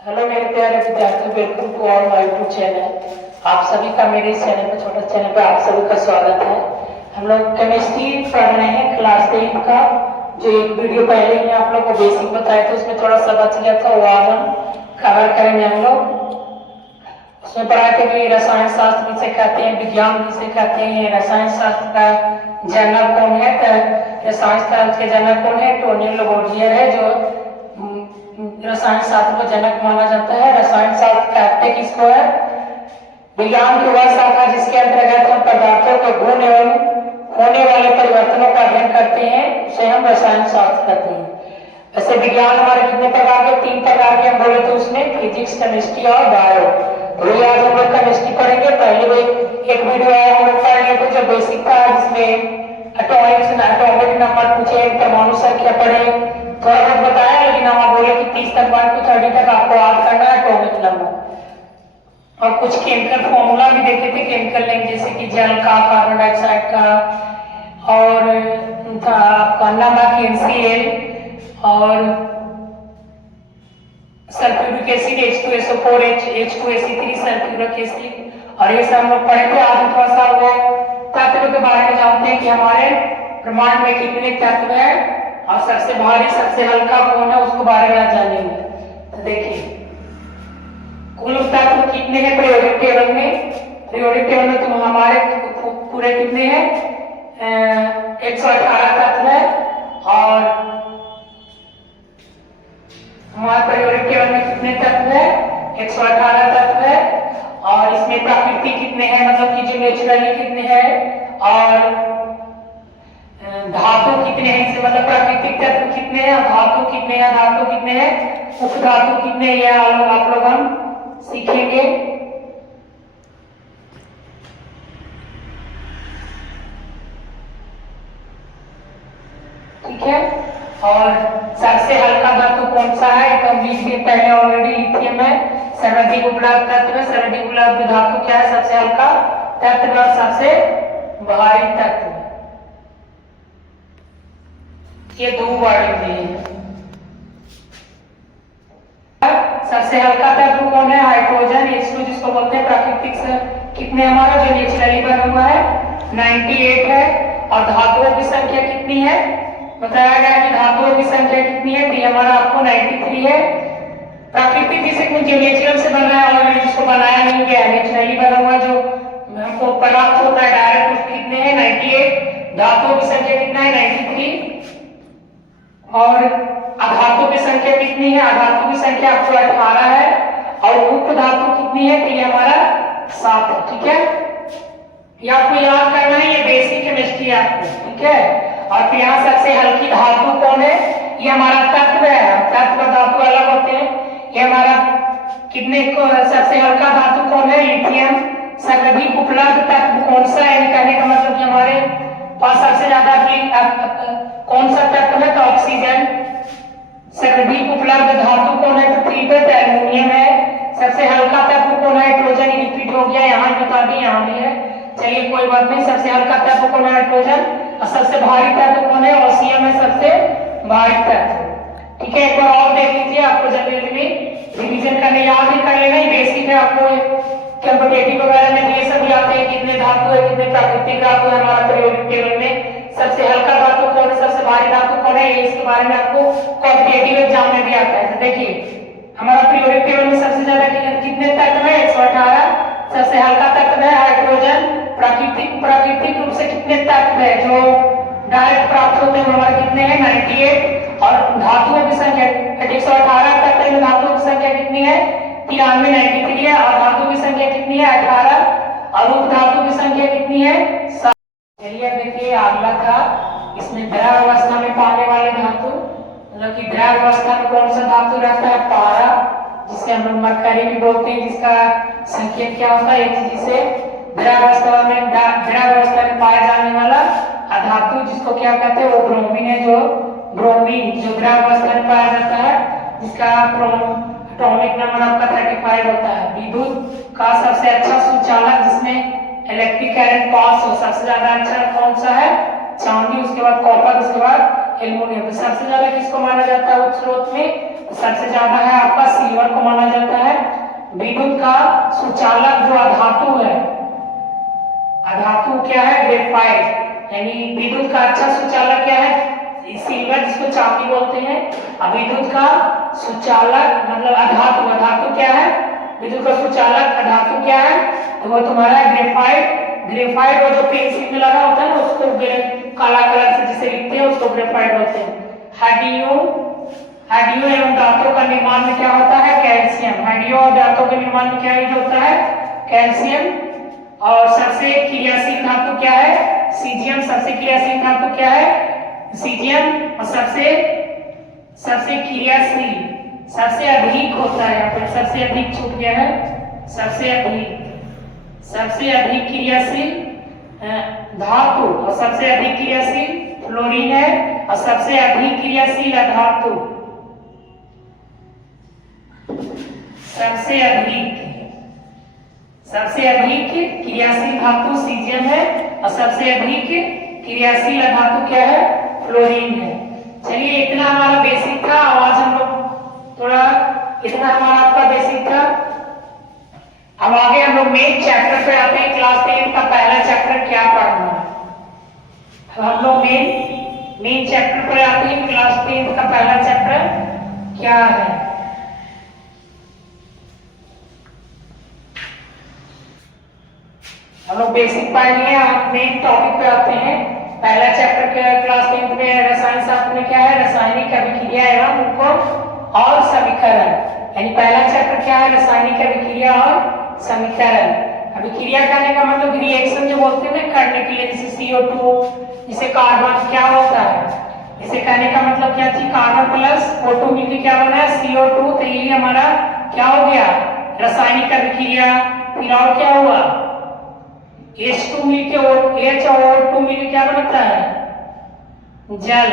Hello मेरे प्यारे विद्यार्थियों, welcome to all my YouTube channel. आप सभी का मेरे इस चैनल पर, छोटा चैनल पर आप सभी का स्वागत है। हम लोग केमिस्ट्री पढ़ रहे हैं क्लास 10 का। जो एक वीडियो पहले ही आप लोग को बेसिक बताया था, उसमें थोड़ा सा बच गया था, वो आज हम कवर करेंगे। हम लोग उसमें पढ़ा थे कि रसायन शास्त्र जिसे कहते हैं, विज्ञान जिसे कहते हैं। रसायन शास्त्र का जनक कौन है? रसायन शास्त्र के जनक कौन है? टोनी लवोजियर है, जो रसायन शास्त्र को जनक माना जाता है। रसायन शास्त्र कहते किसको है? विज्ञान की वह शाखा जिसके अंतर्गत हम पदार्थों के गुण एवं होने वाले परिवर्तनों का अध्ययन करते हैं, उसे हम रसायन शास्त्र कहते हैं। वैसे विज्ञान हमारे कितने प्रकार के? 3 प्रकार के हम बोले तो उसमें फिजिक्स, केमिस्ट्री और बायो। तो आज हम लोग केमिस्ट्री पढ़ेंगे। पहले वो एक वीडियो आया, हम लोग पढ़ लिए थे जो बेसिक था, जिसमें एटॉमिक नंबर पूछे, परमाणु संख्या पढ़े, थोड़ा बहुत बताया। लेकिन हम बोले कि 30 तक 1 to 30 तक आपको याद करना है एटॉमिक नंबर। और कुछ केमिकल फॉर्मूला भी देखे थे, केमिकल नेम, जैसे कि जल का, कार्बन डाइऑक्साइड का, और था आपका नमक NaCl, और sulphuric acid H2SO4, H2SE3 sulphuric acid, और ये सब हम लोग पढ़े थे। आज थोड़ा सा वो तत्व के बारे में जानते हैं कि हमारे ब्रह्मांड में कितने तत्व हैं और सबसे भारी सबसे हल्का कौन है, उसके बारे में आज जानेंगे। तो देखिए, कुल तत्व कितने हैं पीरियोडिक टेबल में? पीरियोडिक टेबल में तो हमारे पूरे कितने हैं? 118 तत्व है। और हमारे पीरियोडिक टेबल में कितने तत्व है? 118 तत्व है। और इसमें प्रकृति कितने हैं, मतलब कि जो नेचुरली कितने हैं, और धातु कितने हैं, इससे मतलब प्राकृतिक तत्व कितने हैं, धातु कितने हैं, धातु कितने हैं, उपधातु कितने हैं, ये आप लोग हम सीखेंगे। ठीक है। और सबसे हल्का धातु कौन सा है? तो हम लिख दिए पहले ऑलरेडी, लिथियम है। सर्वाधिक उपलब्ध तत्व है, सर्वाधिक उपलब्ध धातु क्या है? सबसे हल्का तत्व और सबसे भारी तत्व। ये 2 वर्ड हैं। सबसे हल्का तत्व कौन है? हाइड्रोजन, H2, जिसको बोलते हैं प्राकृतिक से कितने हमारा जो नेचुरली बना हुआ है 98 है। और धातुओं की संख्या कितनी है? बताया गया कि धातुओं की संख्या कितनी है? तो हमारा आपको 93 है। प्राकृतिक जिसे जो नेचुरल से बना है, और जिसको बनाया नहीं गया, नेचुरली बना हुआ जो हमको प्राप्त होता है डायरेक्ट, उसके कितने हैं? 98। धातुओं की संख्या कितना है? 93। और अधातु की संख्या कितनी है? अधातु की संख्या आपको 18 है। और उपधातु कितनी है? तो ये हमारा 7 है। ठीक है, ये आपको याद करना है, ये बेसिक केमिस्ट्री है आपको। ठीक है। और फिर यहाँ सबसे हल्की धातु कौन है? ये हमारा तत्व है। तत्व और धातु अलग होते हैं। ये हमारा कितने को सबसे हल्का धातु कौन है? लिथियम। सर्वाधिक उपलब्ध तत्व कौन सा है? कहने का मतलब कि हमारे पास सबसे ज्यादा कौन सा तत्व है? तो ऑक्सीजन। सर्वाधिक उपलब्ध धातु कौन है? तो 3 पे एल्युमिनियम है। सबसे हल्का तत्व कौन है? हाइड्रोजन। रिपीट हो गया, यहाँ बता दी, यहाँ भी है। चलिए कोई बात नहीं। सबसे हल्का तत्व कौन है? हाइड्रोजन। और सबसे भारी तत्व कौन है? ऑक्सीजन है सबसे भारी तत्व। ठीक है, एक बार और देख लीजिए, आपको जल्दी जल्दी रिवीजन करने, याद ही कर लेना, बेसिक है। आपको कॉम्पिटिटिव वगैरह में ये सब आते हैं, कितने धातु है, कितने प्राकृतिक धातु है हमारा पीरियोडिक टेबल में, सबसे हल्का धातु कौन है, सबसे भारी धातु कौन है, इसके बारे में आपको कॉम्पिटिटिव एग्जाम में भी आता है। तो देखिए, हमारा पीरियोडिक टेबल में सबसे ज्यादा कितने तत्व है? 118। सबसे हल्का तत्व है हाइड्रोजन। प्राकृतिक रूप से कितने तत्व है जो डायरेक्ट प्राप्त होते हैं, हमारे कितने हैं? 98। और धातुओं की संख्या 118 तत्व में धातुओं की संख्या कितनी है? 93, 93 है। और धातु की संख्या कितनी है? 18। और उपधातु की संख्या कितनी है? 7। चलिए देखिए, अगला था इसमें द्रव अवस्था में पाने वाले धातु, मतलब कि द्रव अवस्था में कौन सा धातु रहता है? पारा, जिसे हम लोग मरकरी भी बोलते हैं, जिसका संकेत क्या होता है? जिसे द्रव अवस्था में पाया जाने वाला अधातु, जिसको क्या कहते हैं? वो ब्रोमीन है। जो ब्रोमीन जो द्रव अवस्था में पाया जाता है, जिसका एटॉमिक नंबर आपका 35 होता है। विद्युत का सबसे अच्छा सुचालक जिसमें इलेक्ट्रिक करंट पास हो, सबसे ज्यादा अच्छा कौन सा है? चांदी, उसके बाद कॉपर, उसके बाद एल्युमिनियम। तो सबसे ज्यादा किसको माना जाता है उच्च स्रोत में? सबसे ज्यादा है आपका C1 सिल्वर को माना जाता है। विद्युत का सुचालक जो अधातु है, अधातु क्या है? ग्रेफाइट। यानी विद्युत का अच्छा सुचालक क्या है? सिल्वर, जिसको चांदी बोलते हैं। अब विद्युत का सुचालक मतलब अधातु, अधातु क्या है? विद्युत का सुचालक अधातु क्या है? तो वो तुम्हारा ग्रेफाइट। ग्रेफाइट वो जो पेंसिल में लगा होता है ना, उसको काला कलर से जिसे लिखते हैं उसको ग्रेफाइट बोलते हैं। हाइड्रो एवं धातुओं का निर्माण में क्या होता है? कैल्शियम। हाइड्रो और धातुओं के निर्माण में क्या यूज होता है? कैल्शियम। और सबसे क्रियाशील धातु क्या है? सीजियम। सबसे क्रियाशील धातु क्या है? सीजियम। और सबसे क्रियाशील, सबसे अधिक होता है, यहाँ पर सबसे अधिक छूट गया है, सबसे अधिक क्रियाशील धातु और सबसे अधिक क्रियाशील फ्लोरीन है, और सबसे अधिक क्रियाशील धातु, सबसे अधिक क्रियाशील धातु सीजियम है, और सबसे अधिक क्रियाशील धातु क्या है? फ्लोरीन है। चलिए इतना हमारा बेसिक था। आज हम लोग थोड़ा इतना हमारा आपका बेसिक था। अब आगे हम लोग मेन चैप्टर पे आते हैं। क्लास 10 का पहला चैप्टर क्या पढ़ना है। अब हम लोग मेन चैप्टर पर आते हैं। क्लास 10 का पहला चैप्टर क्या है? हम लोग बेसिक पढ़ लिए। हम मेन टॉपिक पे आते हैं। पहला चैप्टर क्लास 10 में रसायन शास्त्र में क्या है? रासायनिक अभिक्रिया एवं उनको और समीकरण। यानी पहला चैप्टर क्या है? रासायनिक अभिक्रिया और समीकरण। अभिक्रिया करने का मतलब रिएक्शन जो बोलते हैं ना करने के लिए, जैसे CO2, जिसे कार्बन क्या होता है, इसे कहने का मतलब क्या थी? कार्बन प्लस O2 मिलकर क्या बना है? CO2। तो यही हमारा क्या हो गया? रासायनिक अभिक्रिया। फिर और क्या हुआ? H2 मिलकर H और O2 मिलकर क्या बनता है? जल।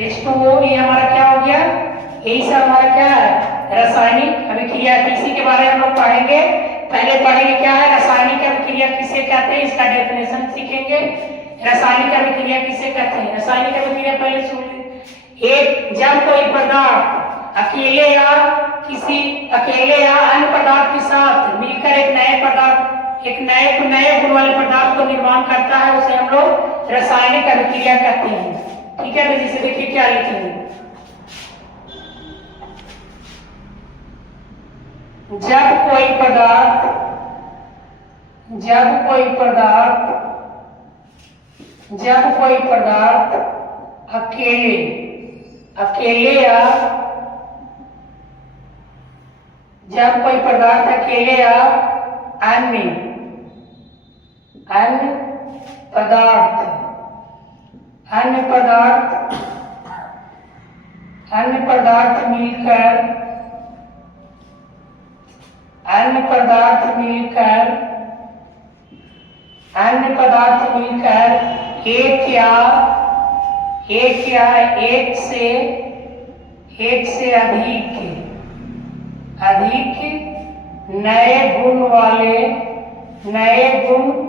H2O, ये हमारा क्या हो गया? यही सब हमारा क्या है? रासायनिक अभिक्रिया। इसी के बारे में हम लोग पढ़ेंगे। पहले पढ़ेंगे क्या है रासायनिक अभिक्रिया, किसे कहते हैं, इसका डेफिनेशन सीखेंगे। रासायनिक अभिक्रिया किसे कहते हैं? रासायनिक अभिक्रिया पहले सुन लीजिए। जब कोई पदार्थ अकेले या अन्य पदार्थ के साथ मिलकर एक नए गुण वाले पदार्थ को निर्माण करता है, उसे हम लोग रासायनिक अभिक्रिया कहते हैं। ठीक है, तो जिसे देखिए क्या लिखेंगे। जब कोई पदार्थ अकेले या अन्य पदार्थ मिलकर एक से अधिक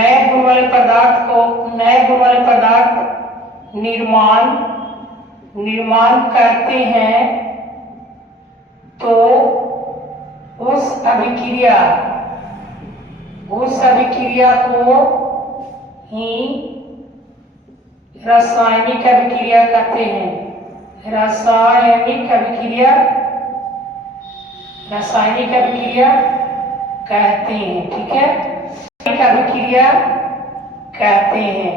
नए गुण वाले पदार्थ निर्माण करते हैं, तो उस अभिक्रिया को ही रासायनिक अभिक्रिया कहते हैं। रासायनिक अभिक्रिया कहते हैं। ठीक है, अभिक्रिया कहते हैं,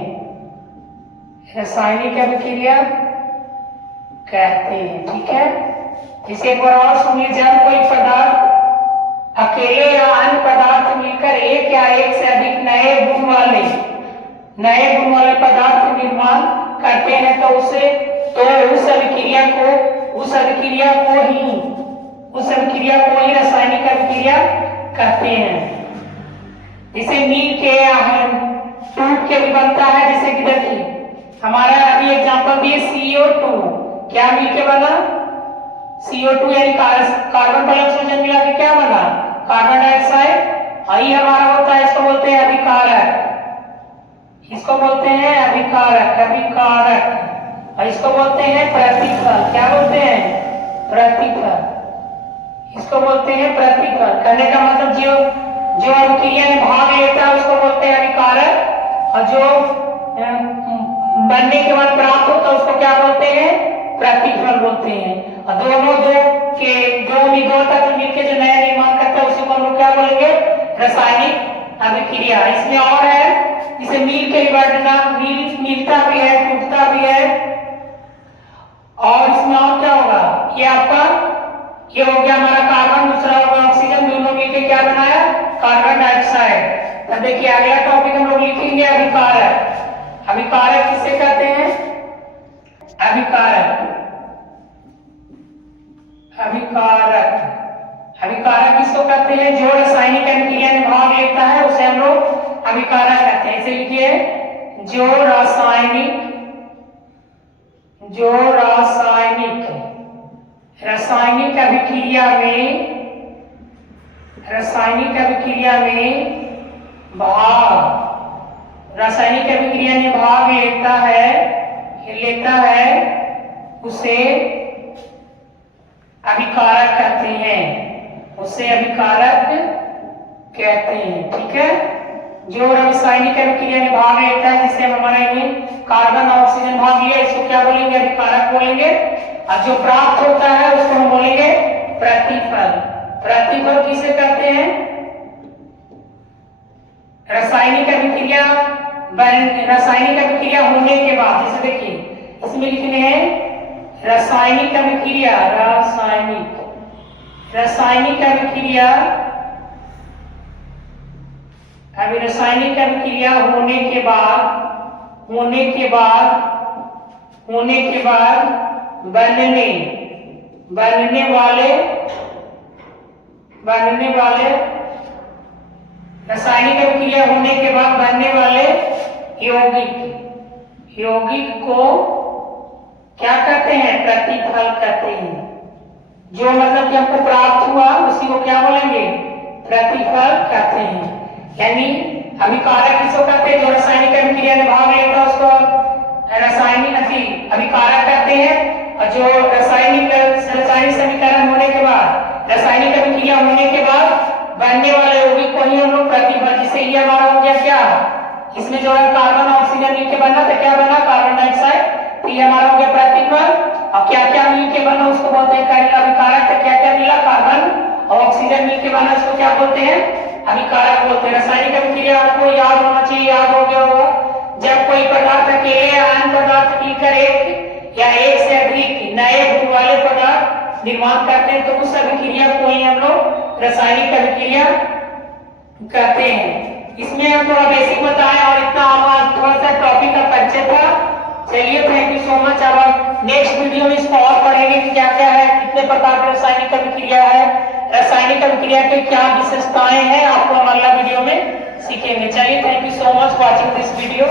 रासायनिक अभिक्रिया कहते हैं। ठीक है, इसे एक बार और सुनिए। जब कोई पदार्थ अकेले या अन्य पदार्थ मिलकर एक या एक से अधिक नए गुण वाले पदार्थ का निर्माण करते हैं, तो उस अभिक्रिया को ही रासायनिक अभिक्रिया कहते हैं। इसे मिल के या टूट के भी बनता है। जैसे कि देखिए हमारा अभी एग्जांपल दिए CO2, क्या मिलके बना? CO2 यानी कार्बन पर ऑक्सीजन मिला के क्या बना? Carbon dioxide. यही हमारा होता है, इसको बोलते हैं अभिकारक। और इसको बोलते हैं प्रतिफल। क्या बोलते हैं? प्रतिफल। इसको बोलते हैं प्रतिफल। कहने का मतलब जो अभिक्रिया में भाग लेता है उसको बोलते हैं अभिकारक, और जो बनने के बाद प्राप्त होता है उसको क्या बोलते हैं? प्रतिफल बोलते हैं। और दोनों दो तत्व मिलकर जो नया निर्माण करता है उसी को हम लोग क्या बोलेंगे? रासायनिक अभिक्रिया। इसमें और है, इसे मिल के मिलता भी है, टूटता भी है। और इसमें और क्या होगा? ये आपका ये हो गया हमारा कार्बन, दूसरा होगा ऑक्सीजन, दोनों मिलकर क्या बनाया? Carbon dioxide. अब देखिए अगला टॉपिक हम लोग लिखेंगे अभिकारक। अभिकारक किसे कहते हैं? अभिकारक। अभिकारक किसको कहते हैं? जो रासायनिक अभिक्रिया में भाग लेता है उसे हम लोग अभिकारक कहते हैं। इसे लिखिए, जो रासायनिक अभिक्रिया में भाग लेता है उसे अभिकारक कहते हैं। ठीक है। जो रासायनिक अभिक्रिया में भाग लेता है, जिससे हमारा इनमें कार्बन और ऑक्सीजन भाग लिया, इसको क्या बोलेंगे? अभिकारक बोलेंगे। और जो प्राप्त होता है उसको हम बोलेंगे प्रतिफल। प्रतिफल किसे कहते हैं? रासायनिक अभिक्रिया होने के बाद, जैसे देखिए इसमें लिखने हैं रासायनिक अभिक्रिया होने के बाद बनने वाले रासायनिक अभिक्रिया होने के बाद बनने वाले यौगिक को क्या कहते हैं? प्रतिफल कहते हैं। जो मतलब कि हमको प्राप्त हुआ उसी को क्या बोलेंगे? प्रतिफल कहते हैं। यानी अभिकारक किसको कहते हैं? जो रासायनिक अभिक्रिया में भाग लेता है उसको अभिकारक कहते हैं। और जो रासायनिक समीकरण होने के बाद, रासायनिक अभिक्रिया होने के बाद बनने वाले यौगिक को ही हम लोग प्रतिफल, जिससे ये हमारा हो गया क्या? इसमें जो है कार्बन ऑक्सीजन मिलकर बना तो क्या बना? Carbon dioxide. तो ये हमारा हो गया प्रतिफल। और क्या क्या मिलकर बना उसको बोलते हैं अभिकारक। तो क्या क्या मिला? कार्बन और ऑक्सीजन मिलकर बना, इसको क्या बोलते हैं? अभिकारक बोलते हैं। रासायनिक अभिक्रिया आपको याद होना चाहिए, याद हो गया होगा। जब कोई पदार्थ अकेले आयन पदार्थ मिलकर एक या एक से अधिक नए गुण वाले पदार्थ निर्माण करते हैं तो उस अभिक्रिया को ही हम लोग रासायनिक अभिक्रिया कहते हैं। इसमें हम थोड़ा बेसिक बताएं और इतना थोड़ा सा टॉपिक का परिचय था। चलिए, थैंक यू सो मच। अब नेक्स्ट वीडियो में इसको और पढ़ेंगे कि क्या क्या है, कितने प्रकार की रासायनिक अभिक्रिया है, रासायनिक अभिक्रिया के क्या विशेषताएं हैं, आपको हम अगला वीडियो में सीखेंगे। चलिए, thank you so much watching this video.